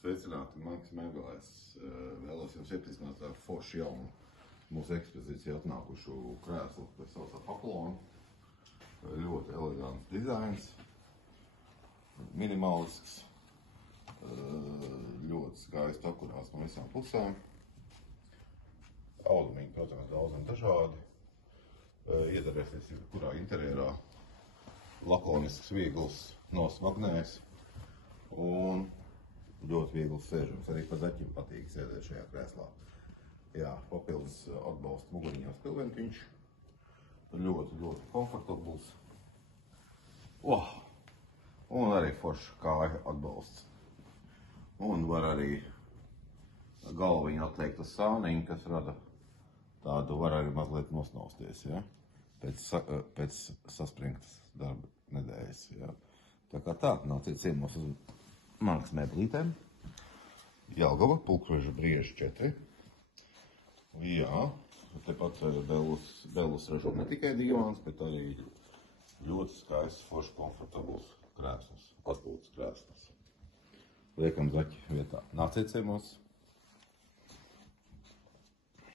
Sveicināti, Marks Mēbelēs. Vēlos jums iepazīstināt ar foršu jaunu mūsu ekspozīciju atnākušu krēslu, kas saucās Apollon. Ļoti elegants dizains, minimalisks, ļoti skaisti akurāts no visām pusēm. Audumiņi, protams, daudz un dažādi. Iedarēsies kurā interjerā. Lakonisks, viegls, nosmagnējs un ļoti viegls sēžams. Arī par zaķim patīk sēdēt šajā krēslā. Jā, papildus atbalsta muguriņos pilventiņš. Ļoti komfortabls. Un arī foršs kāja atbalsts. Un var arī galviņu atteikt uz sāniņu, kas rada tādu, var arī mazliet nosnausties, ja? Pēc saspringtas darba nedēļas. Ja? Tā kā tā, nāciet ciemos uz Marks Mēbelītēm. Jelgava, Pulkveža brieža 4. Jā, tepat Bellus ražo ne tikai divāns, bet arī ļoti skaists, foršs, komfortabls krēsls, atpūtas krēsls. Liekam zaķi vietā. Nāciet ciemos!